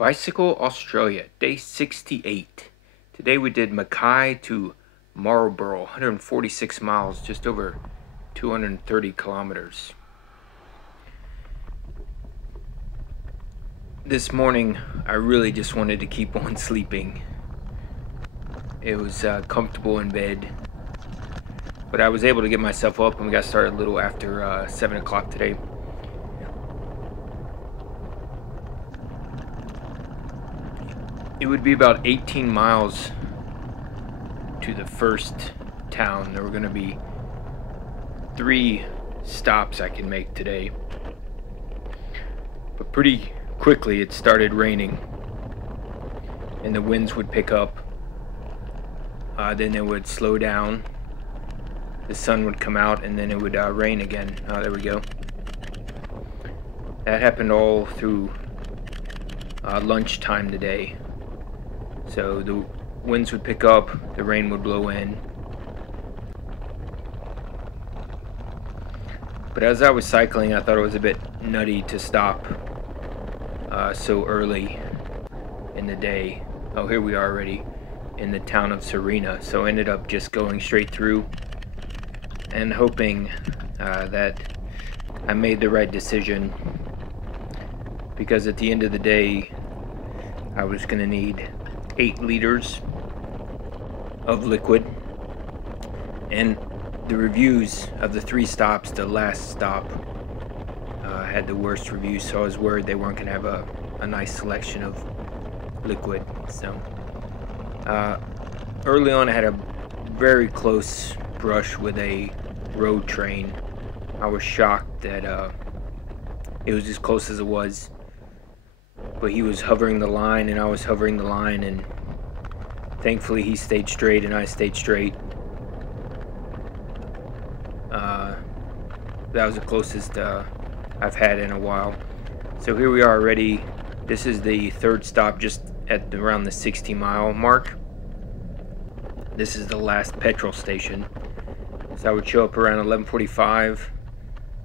Bicycle Australia, day 68. Today we did Mackay to Marlborough, 146 miles, just over 230 kilometers. This morning, I really just wanted to keep on sleeping. It was comfortable in bed, but I was able to get myself up, and we got started a little after 7 o'clock today. It would be about 18 miles to the first town. There were going to be 3 stops I can make today. But pretty quickly it started raining, and the winds would pick up. Then it would slow down. The sun would come out, and then it would rain again. There we go. That happened all through lunchtime today. So the winds would pick up, the rain would blow in. But as I was cycling, I thought it was a bit nutty to stop so early in the day. Oh, here we are already in the town of Serena. So I ended up just going straight through and hoping that I made the right decision, because at the end of the day I was going to need 8 liters of liquid, and the reviews of the 3 stops, the last stop had the worst reviews, so I was worried they weren't going to have a nice selection of liquid. So early on I had a very close brush with a road train. I was shocked that it was as close as it was. But he was hovering the line, and I was hovering the line, and thankfully he stayed straight and I stayed straight. That was the closest I've had in a while. So here we are already. This is the 3rd stop, just at around the 60-mile mark. This is the last petrol station. So I would show up around 11:45,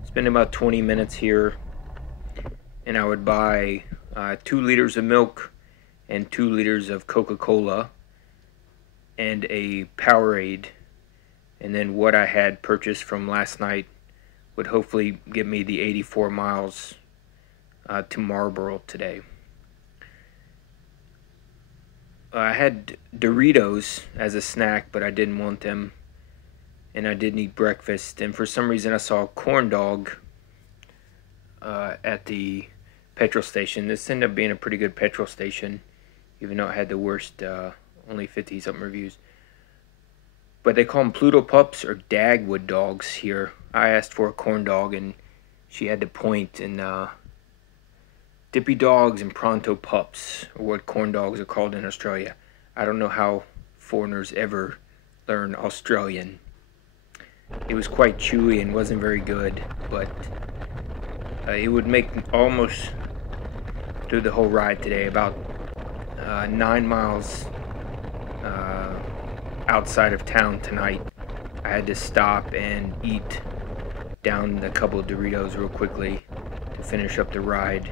spend about 20 minutes here, and I would buy 2 liters of milk and 2 liters of Coca-Cola and a Powerade, and then what I had purchased from last night would hopefully get me the 84 miles to Marlborough today. I had Doritos as a snack, but I didn't want them, and I didn't eat breakfast, and for some reason I saw a corn dog at the petrol station. This ended up being a pretty good petrol station, even though it had the worst, only 50-something reviews. But they call them Pluto Pups or Dagwood dogs here. I asked for a corn dog, and she had to point, and Dippy Dogs and Pronto Pups are what corn dogs are called in Australia. I don't know how foreigners ever learn Australian. It was quite chewy and wasn't very good, but it would make almost through the whole ride today, about 9 miles outside of town tonight. I had to stop and eat down a couple of Doritos real quickly to finish up the ride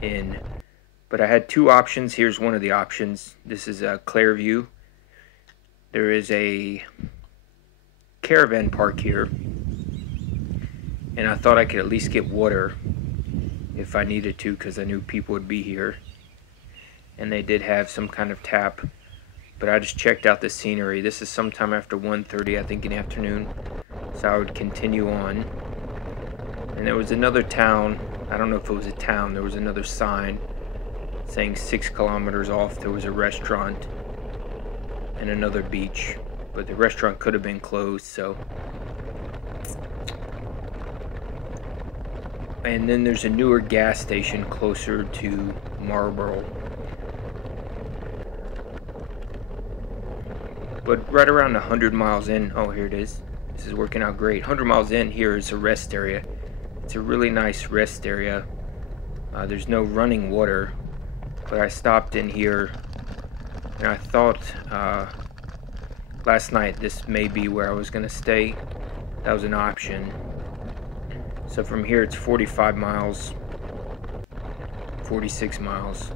in. But I had 2 options. Here's one of the options. This is Clairview. There is a caravan park here, and I thought I could at least get water if I needed to, because I knew people would be here, and they did have some kind of tap. But I just checked out the scenery. This is sometime after 1:30, I think, in the afternoon, so I would continue on. And there was another town. I don't know if it was a town. There was another sign saying 6 kilometers off there was a restaurant and another beach, but the restaurant could have been closed. So, and then there's a newer gas station closer to Marlborough. But right around 100 miles in, oh, here it is. This is working out great. 100 miles in, here is a rest area. It's a really nice rest area. There's no running water, but I stopped in here, and I thought last night this may be where I was going to stay. That was an option. So from here it's 45 miles, 46 miles.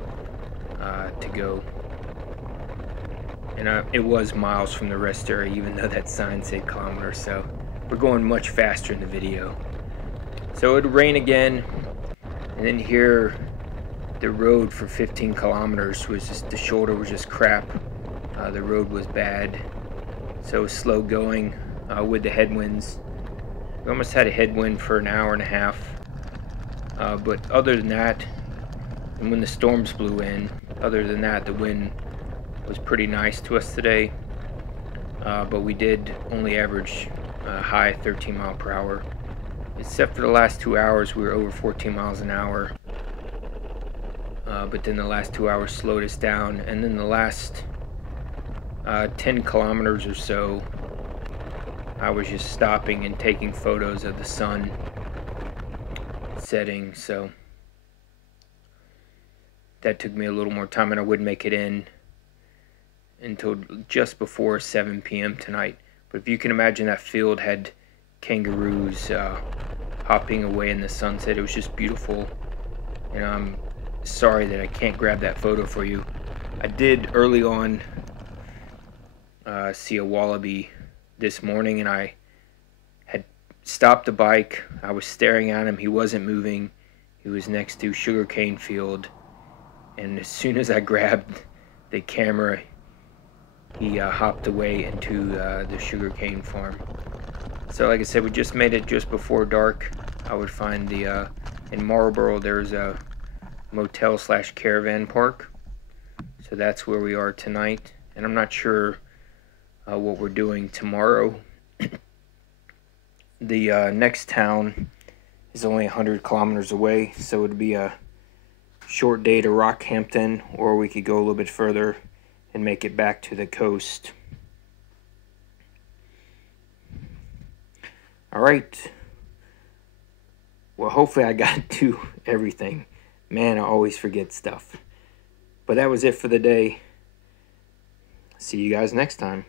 to go. And it was miles from the rest area, even though that sign said kilometers, so we're going much faster in the video. So it would rain again, and then here the road for 15 kilometers was just, the shoulder was just crap. The road was bad, so it was slow going with the headwinds. We almost had a headwind for an hour and a half, but other than that, and when the storms blew in, other than that, the wind was pretty nice to us today, but we did only average high 13 mile per hour. Except for the last 2 hours, we were over 14 miles an hour. But then the last 2 hours slowed us down, and then the last 10 kilometers or so, I was just stopping and taking photos of the sun setting, so that took me a little more time, and I wouldn't make it in until just before 7 p.m. tonight. But if you can imagine, that field had kangaroos hopping away in the sunset. It was just beautiful, and I'm sorry that I can't grab that photo for you. I did early on see a wallaby this morning, and I had stopped the bike. I was staring at him. He wasn't moving. He was next to sugarcane field, and as soon as I grabbed the camera, he hopped away into the sugarcane farm. So like I said, we just made it just before dark. I would find the in Marlborough there's a motel slash caravan park, so that's where we are tonight, and I'm not sure what we're doing tomorrow. The next town is only 100 kilometers away, so it'd be a short day to Rockhampton, or we could go a little bit further and make it back to the coast. Alright, well, hopefully I got to everything. Man, I always forget stuff. But that was it for the day. See you guys next time.